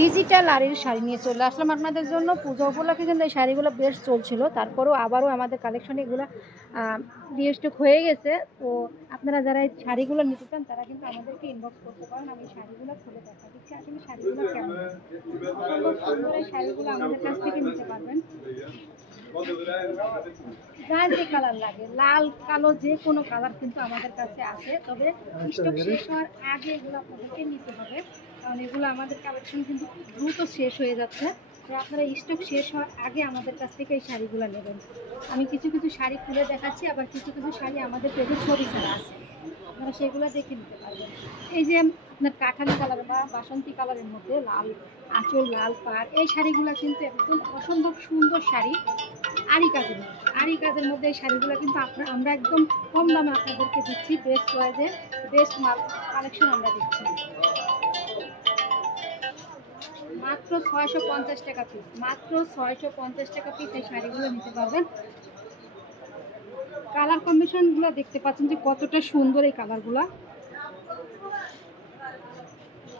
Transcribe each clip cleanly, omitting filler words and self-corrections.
Digital আরির sari নিয়ে চলে আসলাম আপনাদের জন্য। পুজো উপলক্ষে কিন্তু এই শাড়িগুলো বেশ চলছিল, তারপরেও আবারও আমাদের কালেকশনে এগুলো রিস্টক হয়ে গেছে। তো আপনারা যারা এই শাড়িগুলো নিতে চান তারা কিন্তু আমাদেরকে ইনবক্স করতে পারেন। আমি শাড়িগুলো খুলে দেখা দিচ্ছি আসলে শাড়িগুলো কেমন। অসম্ভব সুন্দর এই শাড়িগুলো আমাদের কাছ থেকে নিতে পারবেন। যার যে কালার লাগে, লাল কালো যে কোনো কালার কিন্তু আমাদের কাছে আছে, তবে স্টক শেষ হওয়ার আগে এগুলো আপনাদেরকে নিতে হবে, কারণ এগুলো আমাদের কালেকশন কিন্তু খুব দ্রুত শেষ হয়ে যাচ্ছে। তো আপনারা স্টক শেষ হওয়ার আগে আমাদের কাছ থেকে এই শাড়িগুলো নেবেন। আমি কিছু কিছু শাড়ি খুলে দেখাচ্ছি, আবার কিছু কিছু শাড়ি আমাদের পেজে ছবি ছাড়া আছে, আপনারা সেগুলো দেখে নিতে পারবেন। এই যে আপনার কাঠালি কালার বা বাসন্তী কালারের মধ্যে লাল আঁচল, লাল পাড়, এই শাড়িগুলো কিন্তু একদম অসম্ভব সুন্দর শাড়ি। আরি কাজের মধ্যে এই শাড়িগুলো কিন্তু আমরা একদম কম দামে আপনাদেরকে দিচ্ছি, বেস্ট প্রাইজে বেস্ট মাল কালেকশন আমরা দিচ্ছি। মাত্র 650 টাকা পিস, মাত্র 650 টাকা পিস এই শাড়িগুলো নিতে পারবেন। কালার কম্বিনেশনগুলো দেখতে পাচ্ছেন যে কতটা সুন্দর এই কালারগুলো।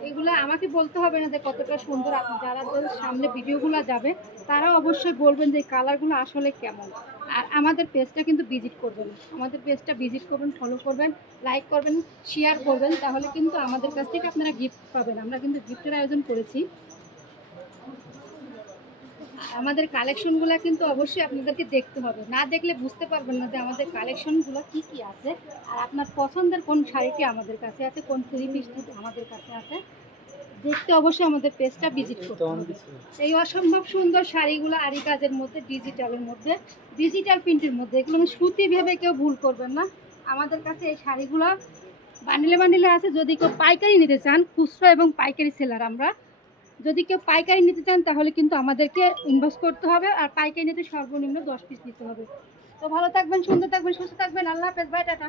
এগুলো আমাকে বলতে হবে না যে কতটা সুন্দর, আপনি যারা সামনে ভিডিওগুলো যাবে তারা অবশ্যই বলবেন যে এই কালারগুলো আসলে কেমন। আর আমাদের পেজটা কিন্তু ভিজিট করবেন, আমাদের পেজটা ভিজিট করবেন, ফলো করবেন, লাইক করবেন, শেয়ার করবেন, তাহলে কিন্তু আমাদের কাছ থেকে আপনারা গিফট পাবেন। আমরা কিন্তু গিফটের আয়োজন করেছি। আমাদের কালেকশনগুলো কিন্তু অবশ্যই আপনাদেরকে দেখতে হবে, না দেখলে বুঝতে পারবেন না যে আমাদের কালেকশনগুলো কি কি আছে, আর আপনার পছন্দের কোন শাড়িটি আমাদের কাছে আছে, কোন থ্রি পিসটি আমাদের কাছে আছে, দেখতে অবশ্যই আমাদের পেজটা ভিজিট করতে হবে। এই অসম্ভব সুন্দর শাড়িগুলো আরি কাজের মধ্যে, ডিজিটালের মধ্যে, ডিজিটাল প্রিন্টের মধ্যে, এগুলো সুতি ভেবে কেউ ভুল করবেন না। আমাদের কাছে এই শাড়িগুলো বান্ডিলে বান্ডিলে আছে। যদি কেউ পাইকারি নিতে চান, খুচরো এবং পাইকারি সেলার আমরা, যদি কেউ পাইকারি নিতে চান তাহলে কিন্তু আমাদেরকে ইনবক্স করতে হবে, আর পাইকারি নিতে সর্বনিম্ন 10 পিস নিতে হবে। তো ভালো থাকবেন, সুন্দর থাকবেন, সুস্থ থাকবেন। আল্লাহ হাফেজ, বাই, টাটা।